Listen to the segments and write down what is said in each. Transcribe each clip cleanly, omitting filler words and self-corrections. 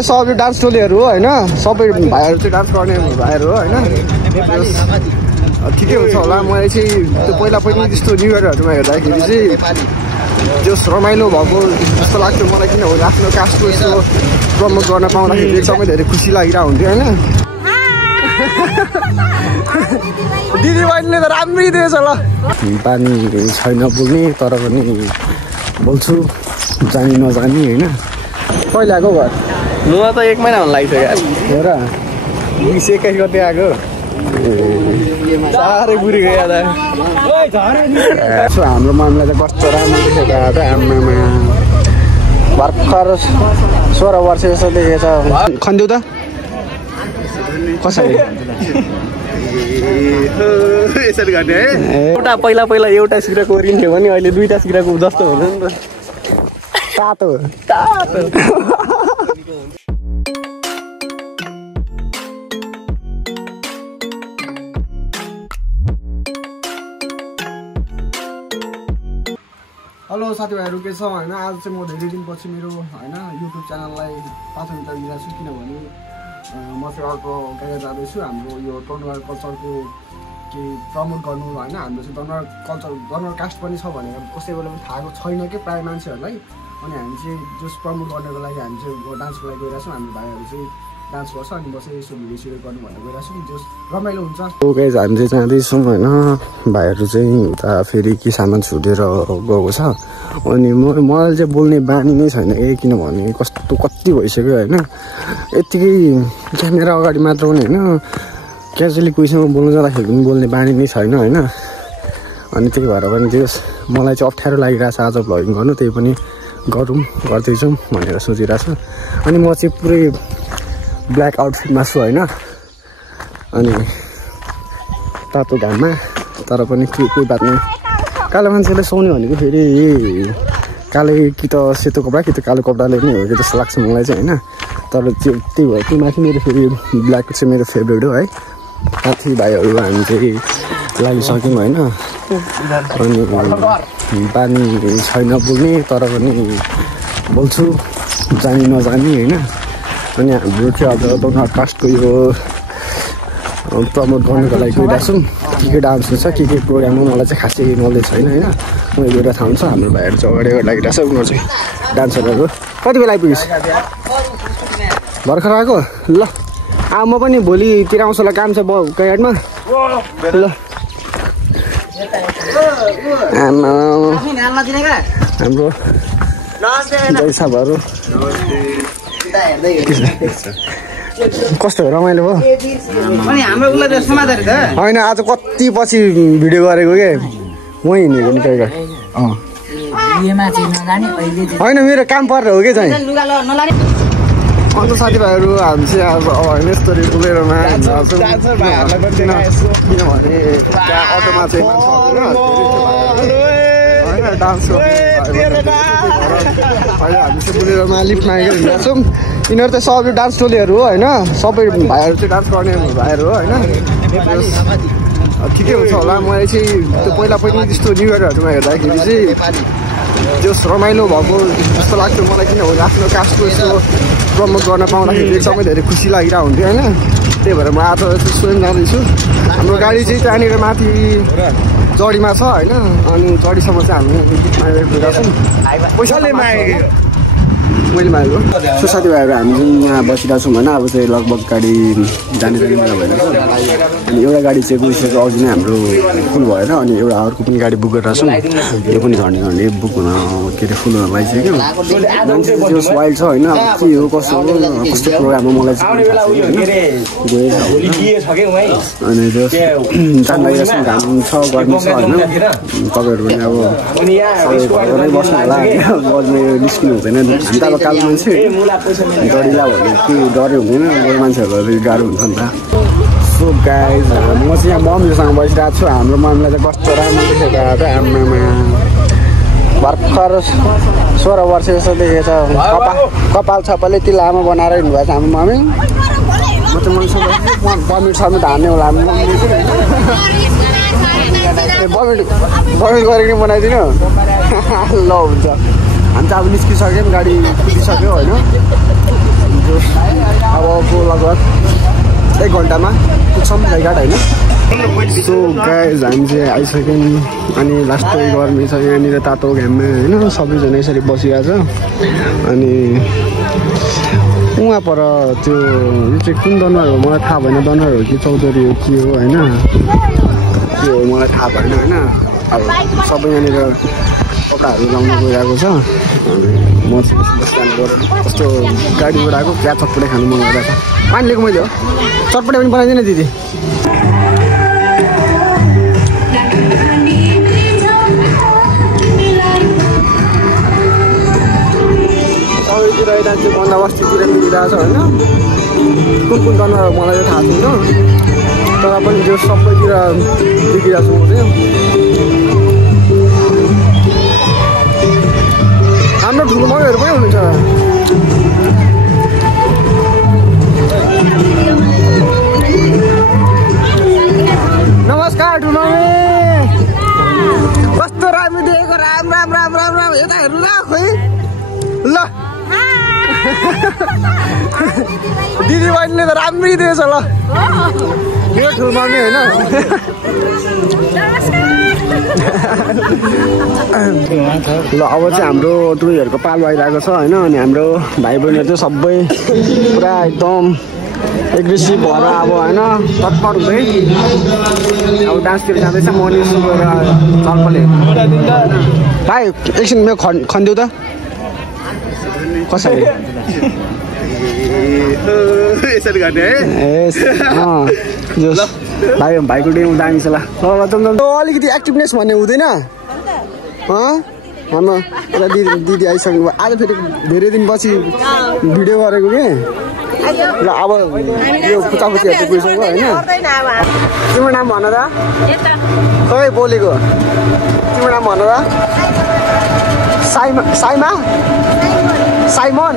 सबै डान्स टोलीहरू हो होइन सबै भाइहरू चाहिँ डान्स गर्ने भाइहरू हो होइन ठिकै हुन्छ होला मैले चाहिँ त्यो पहिला पनि त्यस्तो न्यु इयरहरूमा हेर्दाखेरि चाहिँ जस रमाइलो भएको जस्तो लाग्थ्यो मलाई किनभने आफ्नो कास्टको यस्तो प्रमोट गर्न पाउँदाखेरि एकदमै धेरै खुसी लागिरहेको हुन्थ्यो होइन दिदी बहिनीले त राम्रै दिएछ ल पानी छैन बोल्ने तर पनि बोल्छु जानी नजानी होइन कहिले आएको घर म त 1 महिना हुन लागिसक्यो हो र 21 गते आएको साह्रै बुढी गयो त हाम्रो मामला त कस्तो राम्रो देखेको त आमामा भर्खर 16 वर्ष जस्तो देखेछ खन्देऊ त कसरी यसरी गर्ने है एउटा पहिला एउटा सिक्रा कोरिन्थ्यो भने अहिले 2टा सिक्राको जस्तो हुन्छ नि त तातो हेलो साथीभाइहरू के छ होइन आज चाहिँ म धेरै दिनपछि मेरो होइन युट्युब च्यानललाई प्राथमिकता दिइरहेको छु किनभने म चाहिँ अर्को गाडी जाँदैछु हाम्रो यो दनुवार कल्चरको के प्रमोट गर्नु होइन हाम्रो चाहिँ दनुवार कास्ट पनि छ भनेर कसैले पनि थाहा छैन कि प्रायः मान्छेहरूलाई अनि हामी चाहिँ जस प्रमोट गर्नको लागि हामी चाहिँ डान्सको लागि गइरहेको छौँ हाम्रो भाइहरू चाहिँ डान्स गर्छ अनि म चाहिँ यसो भिडियो सिडियो गर्नु भनेर गइरहेको छु जस रमाइलो हुन्छ गाइज हामी चाहिँ जाँदैछौँ होइन भाइहरू चाहिँ उता फेरि के सामान छुटेर गएको छ अनि मलाई चाहिँ बोल्ने बानी नै छैन किनभने कस्तो कति भइसक्यो होइन यत्तिकै क्यामेरा अगाडि मात्र पनि होइन क्याजुअली कोहीसँग बोल्नु जाँदाखेरि पनि बोल्ने बानी नै छैन होइन अनि त्यही भएर पनि त्यस मलाई चाहिँ अप्ठ्यारो लागिरहेको छ आज भ्लगिङ गर्नु त्यही पनि गर्दैछौँ भनेर सोचिरहेको छु अनि म चाहिँ पुरै ब्ल्याक आउटफिटमा छु होइन अनि तातो घाममा तर पनि कोही बात नै कालो मान्छेले सुहाउने भनेको फेरि कालो कि त सेतो कपडा कि त कालो कपडाले नै हो कि जस्तो लाग्छ मलाई चाहिँ होइन तर त्यही भएर त्यो माथि मेरो फेरि ब्ल्याक चाहिँ मेरो फेभरेट हो है साथी भाइहरू हामी चाहिँ लागिसक्यौँ होइन अनि पानी छैन बोल्ने तर पनि बोल्छु जानी नजानी होइन अनि हाम्रो चाहिँ अब दनुवार कास्टको यो प्रमोट गर्नुको लागि गइरहेको छौँ के डान्स हुन्छ के प्रोग्राम हो मलाई चाहिँ खासै नलेज छैन होइन मैले एउटा थाहा हुन्छ हाम्रो भाइहरू चाहिँ अगाडि लागिरहेको छ उनीहरू चाहिँ डान्सरहरू कति बेला आइपुगेछ भर्खर आएको ल म पनि भोलितिर आउँछु होला काम छ गाडीमा ल हाम्रो साहबहरू कस्तो रमाइलो भयो होइन आज कति पछि भिडियो गरेको के म हिँडेको नि कहिले होइन मेरो काम परेर हो कि चाहिँ अन्त साथीभाइहरू हामी चाहिँ अब होइन यस्तो बोलेरोमा किनभने त्यहाँ अटोमा चाहिँ होइन डान्स अहिले हामी चाहिँ बोलेरोमा लिफ्टमा आएर हिँडेको छौँ यिनीहरू चाहिँ सबै डान्स टोलीहरू हो होइन सबै भाइहरू चाहिँ डान्स गर्ने भाइहरू हो होइन ठिकै हुन्छ होला मैले चाहिँ त्यो पहिला पनि त्यस्तो न्यु इयरहरूमा हेर्दाखेरि चाहिँ जस रमाइलो भएको जस्तो लाग्थ्यो मलाई किनभने आफ्नो कास्टको यस्तो प्रमोट गर्न पाउँदाखेरि एकदमै धेरै खुसी लागिरहेको हुन्थ्यो होइन त्यही भएर म आज स्वयं जाँदैछु हाम्रो गाडी चाहिँ त्यहाँनिर माथि जडीमा छ होइन अनि जडीसम्म चाहिँ हामी गइरहेको छौँ पैसाले मागेको मैले मागेको सो साथीभाइहरू हामी चाहिँ यहाँ बसिरहेको छौँ होइन अब चाहिँ लगभग गाडी जाने बेला भइरहेको छ अनि एउटा गाडी चाहिँ गइसक्यो अघि नै हाम्रो फुल भएर अनि एउटा अर्को पनि गाडी बुक गरिरहेको छौँ यो पनि झन्डै बुक हुन के अरे फुल हुन लागिसक्यो मान्छे त्यो वाइल्ड छ होइन के हो कस्तो प्रोग्राम हो मलाई चाहिँ अनि त्यो जान लागिरहेको छौँ घाम छ गर्मी छ होइन तपाईँहरू पनि अब घरमै बस्नु होला बज्ने निस्किनु हुँदैन हामी त अब कालो मान्छे डरिला भने के डरै हुँदैन अरू मान्छेहरूलाई गाह्रो हुन्छ नि त सो गाइज म चाहिँ यहाँ मम्मीसँग बसिरहेको छु हाम्रो मम्मीलाई चाहिँ कस्तो राम्रो देखेको त आमामा भर्खर 16 वर्ष जस्तो देखेछ कपाल छपालले यति लामो बनाएर हिँड्नुभएको छ हाम्रो मम्मी म चाहिँ मम्मीसँग बमिट समिट हान्ने होला बमिट गरेर बनाइदिनु ल हुन्छ हामी चाहिँ अब निस्किसक्यौँ गाडी कुदिसक्यो होइन अबको लगभग 1 घन्टामा पुग्छौँ गाईघाट होइन सो गाइज हामी चाहिँ आइसक्यौँ अनि लास्टै गर्मी छ यहाँनिर तातो घाममा होइन सबैजना यसरी बसिरहेको छ अनि उहाँ पर त्यो यो चाहिँ कुन दनुवार हो मलाई थाहा भएन दनुवार हो कि चौधरी हो के हो होइन त्यो मलाई थाहा भएन होइन अब सबै यहाँनिर कपडाहरू लाउनु गइरहेको छ अनि म चाहिँ बस्नु गएर कस्तो गाडीबाट आएको चिया चटपटे खानु मन लागिरहेको छ पानी लिएको मैले हो चटपटे पनि बनाइदिएन दिदी सबैतिर यता चाहिँ बन्दोबस्तीतिर मिलिरहेको छ होइन कुन कुन दनुवार मलाई चाहिँ थाहा छैन तर पनि त्यो सबैतिर देखिरहेको छु म चाहिँ हाम्रो ठुलो मम्मीहरू पनि हुनुहुन्छ नमस्कार ठुलो मम्मी कस्तो राम्रो देखेको राम राम राम राम राम यता हेर्नु ल खोइ ल दिदी बहिनीले त राम्रै दिएछ ल मेरो ठुलो मम्मी होइन ल अब चाहिँ हाम्रो टुरीहरूको पालो आइरहेको छ होइन अनि हाम्रो भाइ बहिनीहरू चाहिँ सबै पुरा एकदम एग्रेसिभ भएर अब होइन तत्पर हुँदै अब डान्सतिर जाँदैछ मर्निङ सु गरेर चल्पले भाइ एकछिन मेरो खनिदेऊ त कसरी यसरी गर्ने है भाइ भाइको डेम दामी छ ल अलिकति एक्टिभनेस भन्ने हुँदैन भन्नु दिदी आइसक्नु भयो आज फेरि धेरै दिनपछि भिडियो गरेको कि ल अब यो खुचाखुचीहरू चाहिँ गइसक्यो होइन तिम्रो नाम भन त खै बोलेको तिम्रो नाम भन त साइमा साइमन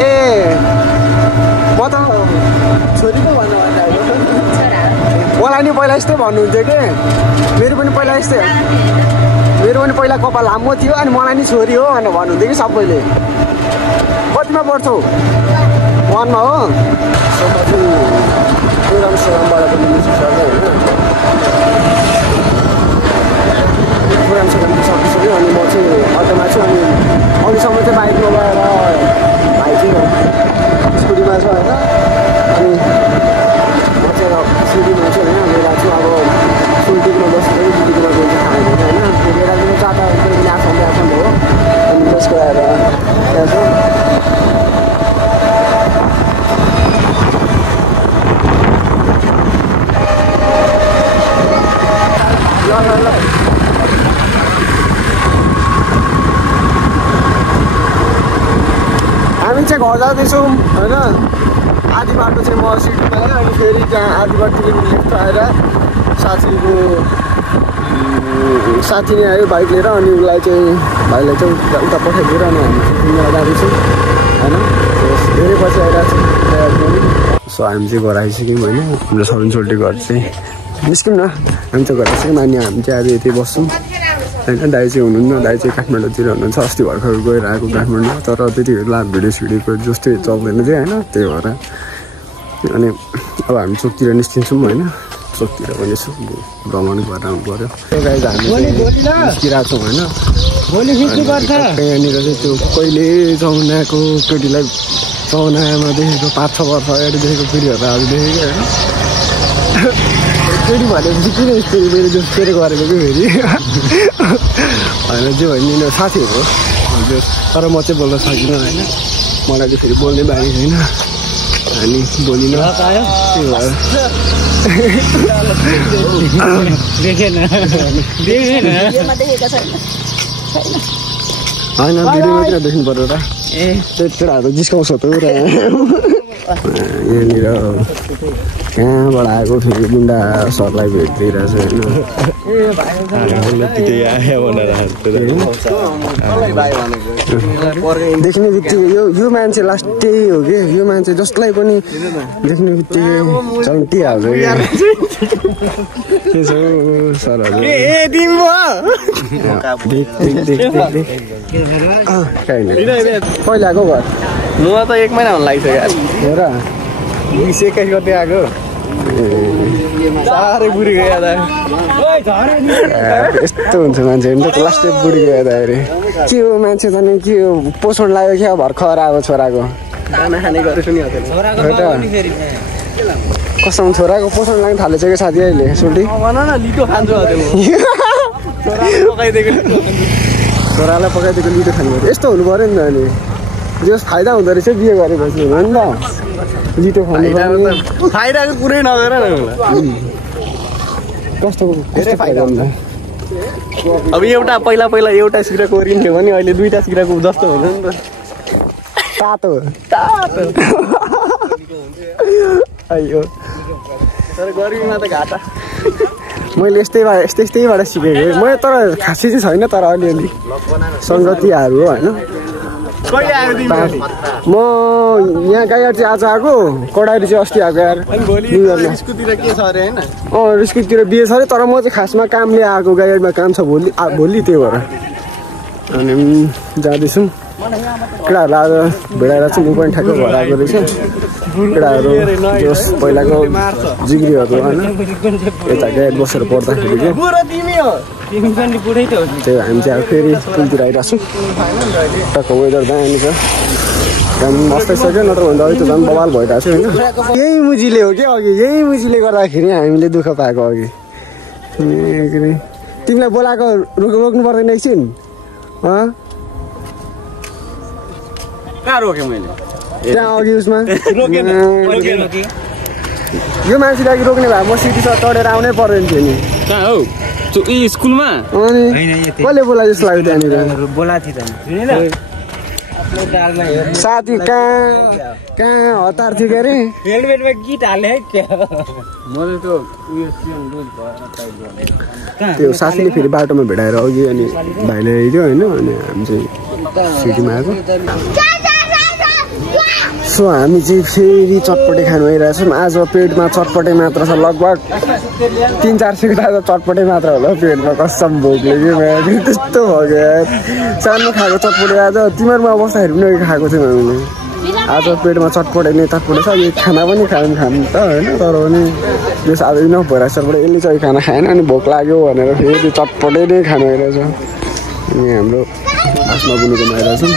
ए म त छोरी पो भन्नु मलाई नि पहिला यस्तै भन्नुहुन्थ्यो कि मेरो पनि पहिला यस्तै मेरो पनि पहिला कपाल लामो थियो अनि मलाई नि छोरी हो भनेर भन्नुहुन्थ्यो कि सबैले कतिमा पढ्छौ 1 मा हो प्रोग्रामबाट पनि निस्किसक्यो होइन प्रोग्रामसँग सकिसक्यो अनि म चाहिँ अटोमा छु अनि अघिसम्म चाहिँ बाइकमा गएर भाइ चाहिँ स्कुटीमा छ होइन अनि म चाहिँ सिडीमा छु होइन लिएर छु अब सुल्टीमा बसेर दिदीकोमा गइन्छ खाएको होइन लिएर चाहिँ चाटा ल्यासम्म हो अनि त्यसको आएर त्यहाँ छु हामी चाहिँ घर जाँदैछौँ होइन आधी बाटो चाहिँ म सिटीमा आएँ अनि फेरि त्यहाँ आधी बाटोदेखि लेफ्ट आएर साथी नै आयो बाइक लिएर अनि उसलाई चाहिँ भाइलाई चाहिँ उता पठाइदिएर अनि हामी सिटीमा जाँदैछौँ होइन धेरै पछि आइरहेको छौँ सो हामी चाहिँ घर आइसक्यौँ होइन हाम्रो सरुनचोल्टी घर चाहिँ निस्क्यौँ न हामी चाहिँ घर आइसक्यौँ अनि हामी चाहिँ आज यतै बस्छौँ होइन दाइ चाहिँ हुनुहुन्न दाइ चाहिँ काठमाडौँतिर हुनुहुन्छ अस्ति भर्खर गएर आएको काठमाडौँ तर त्यति बेला भिडियो सिडियोको जस्तै चल्दैन थियो होइन त्यही भएर अनि अब हामी चोकतिर निस्किन्छौँ होइन चोकतिर पनि यसो भ्रमण गरेर आउनु पऱ्यो गाइज हामी निस्किरहेको छौँ होइन यहाँनिर चाहिँ त्यो कहिले जमुनाको केटीलाई जमुनामा देखेको 5-6 वर्ष अगाडि देखेको पिँढीहरू आज देखेको होइन केटी भनेपछि किन यस्तो मेरो जस्तो गरेको कि फेरि होइन त्यो भने मेरो साथीहरू हो तर म चाहिँ बोल्न सकिनँ होइन मलाई चाहिँ फेरि बोल्ने बानी छैन अनि बोलिनँ त्यही भएर होइन भिडियोमा किन देख्नु पर्यो र ए केटाहरू जिस्काउँछ त यहाँनिर कहाँबाट आएको फेरि गुन्डा सरलाई भेटिदिइरहेछ होइन देख्ने बित्तिकै यो मान्छे लास्ट त्यही हो कि यो मान्छे जसलाई पनि देख्ने बित्तिकै चम्टिहाल्छ के छ सरहरू कहिले आएको घर म त 1 महिना हुन लागिसक्यो हेर 21 गते आएको साह्रै बुढी गयो यस्तो हुन्छ मान्छे लास्टै बुढी गयो त अरे के हो मान्छे त नि के हो पोषण लाग्यो क्या भर्खर अब छोराको खाना खाने गरेछु नि कसम छोराको पोषण लाग्न थालेछ कि साथी अहिले सुल्टी भन न लिटो खान्छु छोरालाई पकाइदिएको लिटो खानु पर्यो यस्तो हुनु पर्यो नि त अनि जस फाइदा हुँदो रहेछ बिहे गरेपछि हो नि त लिटो खानु फाइदाको कुरै नगर न कस्तो फाइदा हुन्छ अब पहिला एउटा सिक्रा कोरिन्थ्यो भने अहिले 2टा सिक्राको जस्तो हुन्छ नि त तातो अयो तर गर्मीमा त घाटा मैले यस्तैबाट सिकेको मैले तर खासै चाहिँ छैन तर अलिअलि सङ्गतिहरू हो होइन म यहाँ गाईहरू चाहिँ आज आएको कडाइरी चाहिँ अस्ति आएको यार स्कुलतिर के छ अरे होइन स्कुलतिर बिहे छ अरे तर म चाहिँ खासमा कामले आएको गाईहरूमा काम छ भोलि त्यही भएर अनि जाँदैछौँ केटाहरूलाई आज भेडाएर चाहिँ म पनि ठ्याक्क घर आएको रहेछ केटाहरू जस पहिलाको जिग्रीहरू होइन यता गाइड बसेर पढ्दाखेरि चाहिँ त्यही हामी चाहिँ अब फेरि पुलतिर आइरहेको छौँ यताको वेदर दामी छ काम मस्तै सक्यो नत्र भन्दा अघि त झन् बवाल भइरहेको छ होइन यही मुजीले हो कि अघि यही मुजीले गर्दाखेरि हामीले दुःख पाएको अघि तिमीलाई बोलाएको रोक्नु पर्दैन एकछिन कहाँ रोकेँ मैले त्यहाँ अघि उसमा यो मान्छेलाई रोक्ने भए म सिटी चढेर आउनै पर्दैन थियो नि कहाँ हौ स्कुलमा अनि कसले बोलायो जस्तो लाग्यो त्यहाँनिर साथी कहाँ हतार थियो के अरे हेलमेटमा गीत हाले त्यो साथीले फेरि बाटोमा भेटाएर अघि अनि भाइले ल्याइदियो होइन अनि हामी चाहिँ सिटीमा आएको सो हामी चाहिँ फेरि चटपटे खानु आइरहेछौँ आज पेटमा चटपटे मात्र छ लगभग 3-4 सिक्रा चटपटे मात्र होला पेटमा कसम भोकले कि त्यस्तो भयो यार सानो खाएको चटपटे आज तिमीहरूमा बस्दाखेरि पनि खाएको थियौँ हामीले आज पेटमा चटपटे नै चटपटे छ यो खाना पनि खानु त होइन तर पनि यस आज इनफ भइरहेको चटपटे यसले चाहिँ खाना खाएन अनि भोक लाग्यो भनेर फेरि चटपटे नै खानु आइरहेछ अनि हाम्रो आफ्ना बुनुको आइरहेछौँ